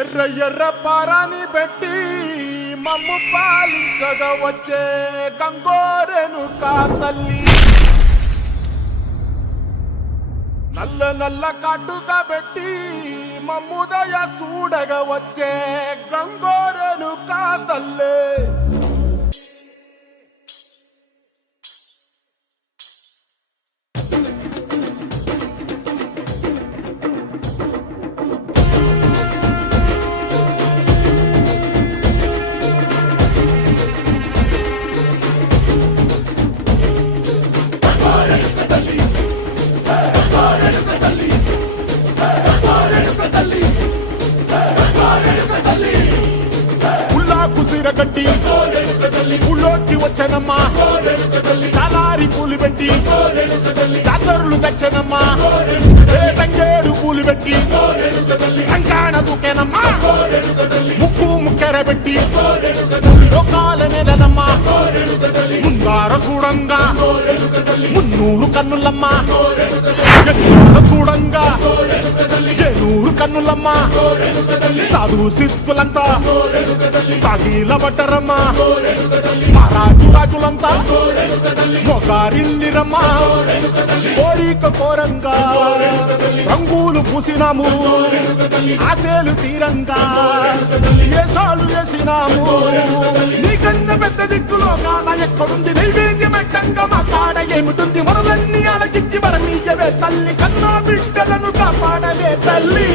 ఎర్ర ఎర్ర పారాని పెట్టి మమ్ము పాలించగా వచ్చే గంగోరెను తల్లి, నల్ల నల్ల కాటుగా పెట్టి మమ్ముదయ చూడగా వచ్చే గంగోరెను తల్లి. గట్టి ఊళ్ళోకి వచ్చనమ్మా, చాలారి పూలు పెట్టి జాతరులు తెచ్చనమ్మా, తంగేడు పూలు పెట్టి కంకాణ దూకేనమ్మా, ముక్కు ముక్కెర పెట్టి లోకాల నెలనమ్మా, ముందార చూడంగా మున్నూరు కన్నులమ్మా, చూడంగా ఏనూరు కన్నులమ్మా, సాధు సిద్ధులంతా సాగిల బట్టరమ్మా, మరాఠు రాజులంతా మొగారిల్లిరమ్మా, కోరిక కోరంగా రంగులు పూసినాము, ఆశలు తీరంగా వేషాలు వేసినాము, నీకన్న పెద్ద దిక్కులో కాడ ఎక్కడుంది నైవేద్యమెట్టంగా మా కాడ ఏమిటుంది, మనలన్నీ అలకించి మరమీయవే తల్లి, కన్నా బిడ్డలను కాపాడవే తల్లి.